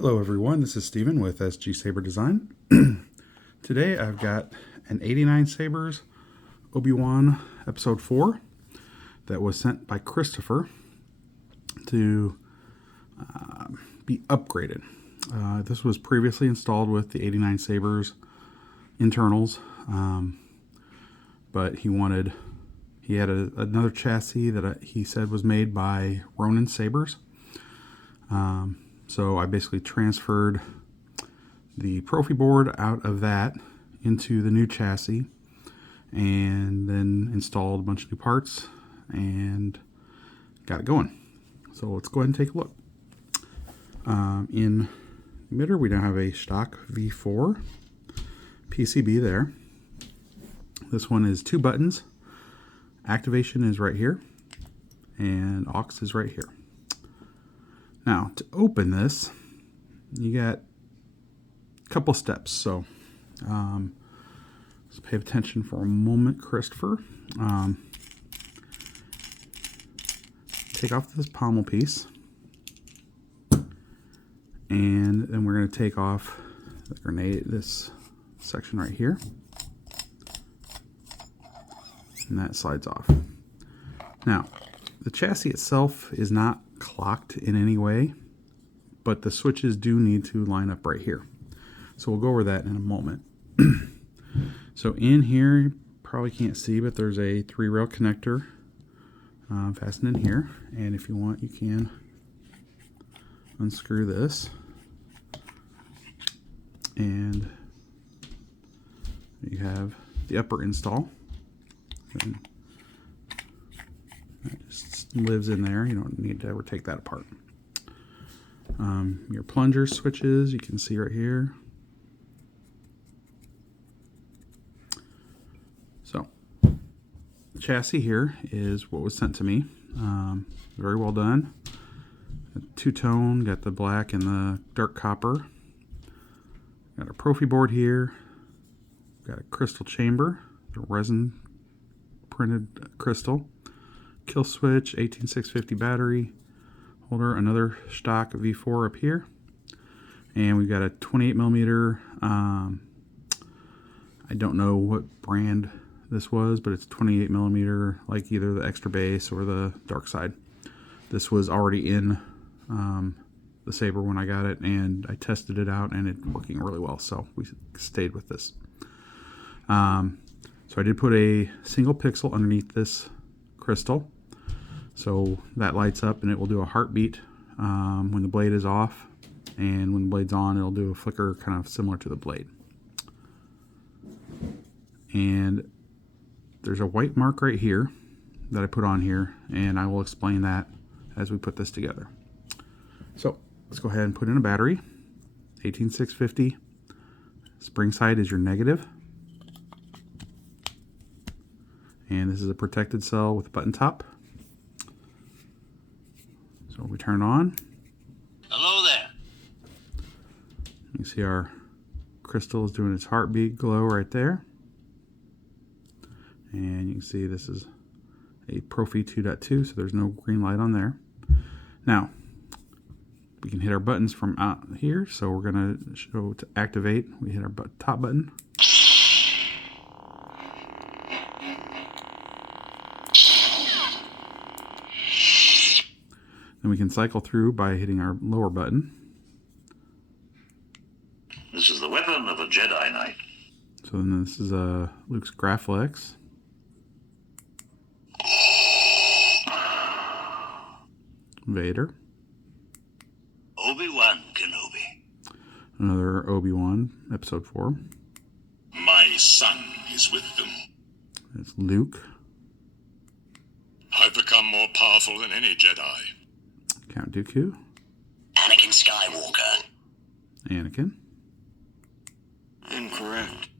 Hello everyone, this is Steven with SG Saber Design. Today I've got an 89 Sabers Obi-Wan Episode 4 that was sent by Christopher to be upgraded. This was previously installed with the 89 Sabers internals, but he had another chassis that he said was made by Ronin Sabers. So I basically transferred the Proffie board out of that into the new chassis and then installed a bunch of new parts and got it going. So let's go ahead and take a look. In the emitter, we now have a Shtok V4 PCB there. This one is 2 buttons. Activation is right here and aux is right here. Now, to open this, you got a couple steps. So, let's pay attention for a moment, Christopher. Take off this pommel piece. And then we're going to take off the grenade, this section right here. And that slides off. Now, the chassis itself is not clocked in any way, but the switches do need to line up right here. So we'll go over that in a moment. So in here, you probably can't see, but there's a 3-rail connector fastened in here. And if you want, you can unscrew this. And you have the upper install. And that just lives in there. You don't need to ever take that apart. Your plunger switches, you can see right here. So, the chassis here is what was sent to me. Very well done. 2-tone, got the black and the dark copper. Got a Proffie board here. Got a crystal chamber, the resin printed crystal. Kill switch, 18650 battery holder, another Shtok V4 up here, and we've got a 28mm. I don't know what brand this was, but it's 28mm, like either the extra base or the dark side. This was already in the Saber when I got it, and I tested it out, and it's working really well, so we stayed with this. So I did put a single pixel underneath this crystal. So that lights up and it will do a heartbeat when the blade is off, and when the blade's on, it'll do a flicker kind of similar to the blade. And there's a white mark right here that I put on here, and I will explain that as we put this together. So let's go ahead and put in a battery. 18650. Spring side is your negative. And this is a protected cell with a button top. So we turn it on. Hello there. You see our crystal is doing its heartbeat glow right there. And you can see this is a Proffie 2.2, so there's no green light on there. Now, we can hit our buttons from out here. So we're going to show to activate. We hit our top button. Then we can cycle through by hitting our lower button. This is the weapon of a Jedi Knight. So then this is Luke's Graflex. Vader. Obi-Wan Kenobi. Another Obi-Wan, Episode 4. My son is with them. It's Luke. I've become more powerful than any Jedi. Count Dooku. Anakin Skywalker. Anakin. Incorrect.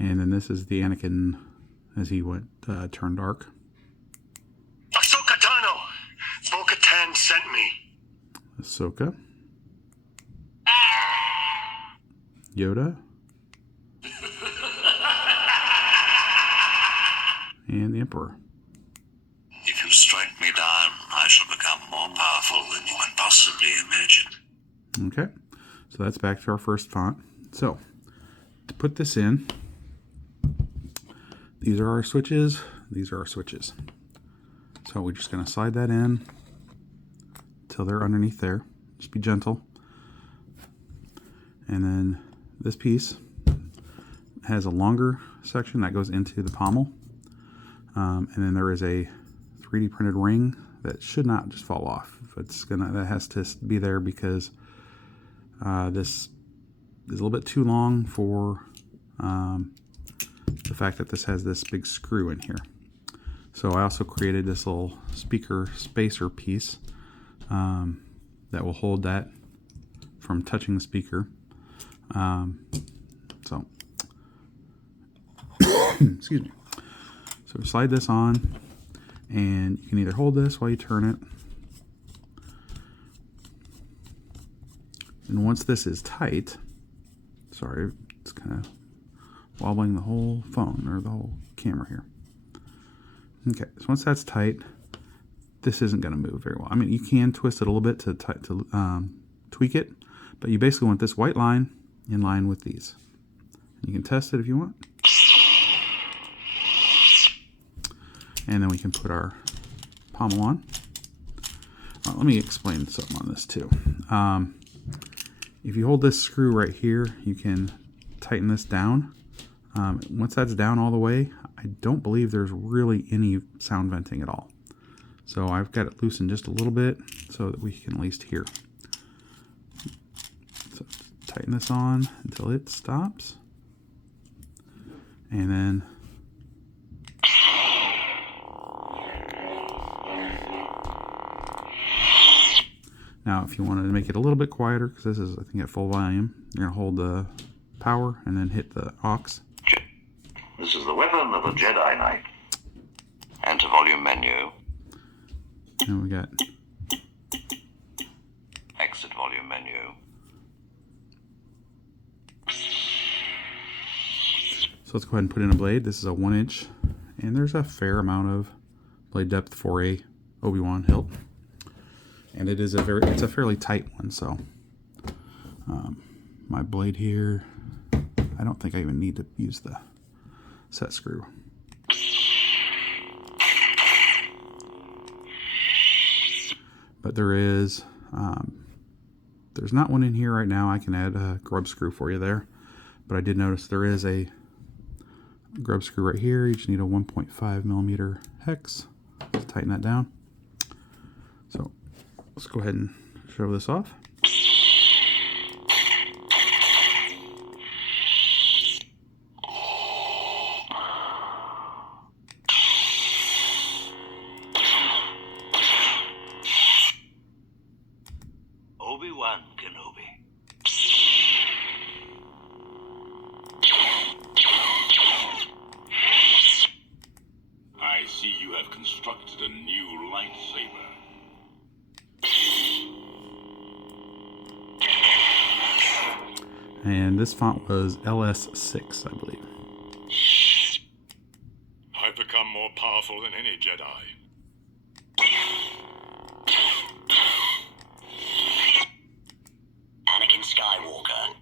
And then this is the Anakin as he turned dark. Ahsoka Tano! Bo-Katan sent me. Ahsoka. Yoda. And the Emperor. If you strike me down, I shall become more powerful than you can possibly imagine. Okay, so that's back to our first font. So to put this in, these are our switches, these are our switches. So we're just going to slide that in till they're underneath there. Just be gentle. And then this piece has a longer section that goes into the pommel. And then there is a 3D printed ring that should not just fall off. That has to be there because this is a little bit too long for the fact that this has this big screw in here. So I also created this little speaker spacer piece that will hold that from touching the speaker. So excuse me. So we slide this on, and you can either hold this while you turn it, and once this is tight, sorry, it's kind of wobbling the whole phone or the whole camera here. Okay, so once that's tight, this isn't going to move very well. I mean, you can twist it a little bit to tweak it, but you basically want this white line in line with these. You can test it if you want. And then we can put our pommel on. Let me explain something on this too. If you hold this screw right here, you can tighten this down. Once that's down all the way, I don't believe there's really any sound venting at all. So I've got it loosened just a little bit so that we can at least hear. So tighten this on until it stops. And then now if you wanted to make it a little bit quieter, because this is I think at full volume, you're going to hold the power and then hit the aux. This is the weapon of a Jedi Knight. Enter volume menu. And we got Exit volume menu. So let's go ahead and put in a blade. This is a 1-inch, and there's a fair amount of blade depth for a Obi-Wan hilt. And it's a fairly tight one. So my blade here, I don't think I even need to use the set screw. But there's not one in here right now. I can add a grub screw for you there. But I did notice there is a grub screw right here. You just need a 1.5 millimeter hex to tighten that down. So let's go ahead and show this off. Obi-Wan Kenobi. I see you have constructed a new lightsaber. And this font was LS6, I believe. I've become more powerful than any Jedi. Anakin Skywalker.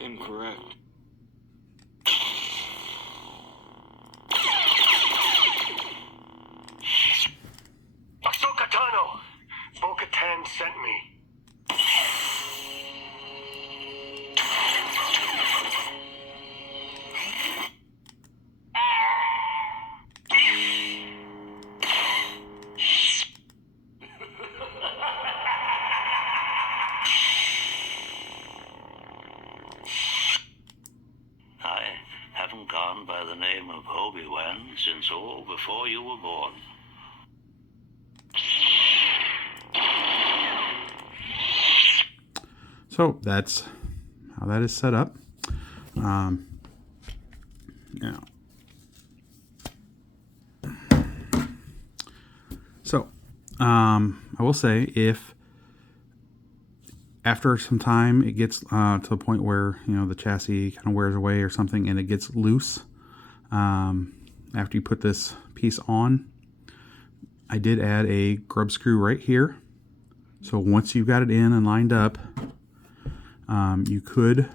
Incorrect. Ahsoka Tano! Bo-Katan sent me. I haven't gone by the name of Obi-Wan since all before you were born. So that's how that is set up. Now, so I will say, if after some time it gets to a point where the chassis kind of wears away or something, and it gets loose, after you put this piece on, I did add a grub screw right here. So once you've got it in and lined up, you could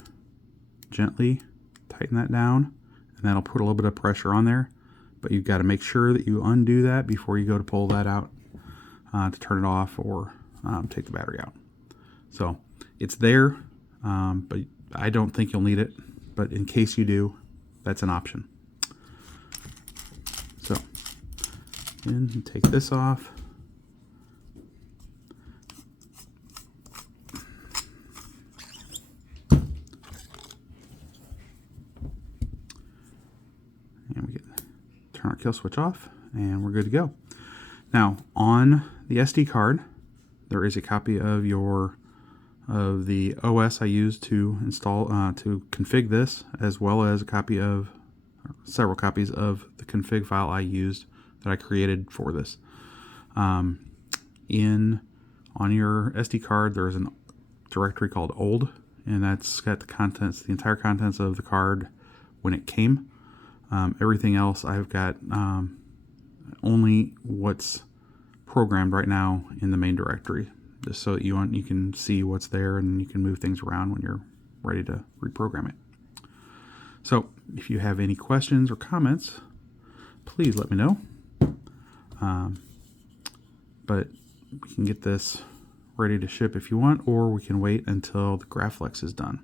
gently tighten that down, and that'll put a little bit of pressure on there. But you've got to make sure that you undo that before you go to pull that out to turn it off or take the battery out. So it's there, but I don't think you'll need it. But in case you do, that's an option. So then you take this off. And we get turn our kill switch off, and we're good to go. Now on the SD card, there is a copy of the OS I used to install to config this, as well as a copy of several copies of the config file I used that I created for this. On your SD card, there's a directory called old, and that's got the entire contents of the card when it came. Everything else I've got only what's programmed right now in the main directory, just so that you can see what's there and you can move things around when you're ready to reprogram it. So if you have any questions or comments, please let me know. But we can get this ready to ship if you want, or we can wait until the Graflex is done.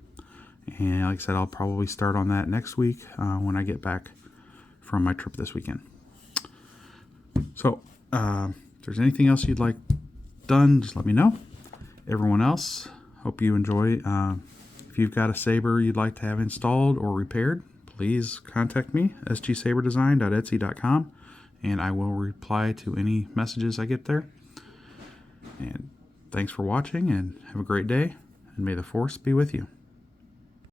And like I said, I'll probably start on that next week when I get back from my trip this weekend. So if there's anything else you'd like done, just let me know. Everyone else, hope you enjoy. If you've got a Saber you'd like to have installed or repaired, please contact me, sgsaberdesign.etsy.com, and I will reply to any messages I get there. And thanks for watching, and have a great day, and may the Force be with you.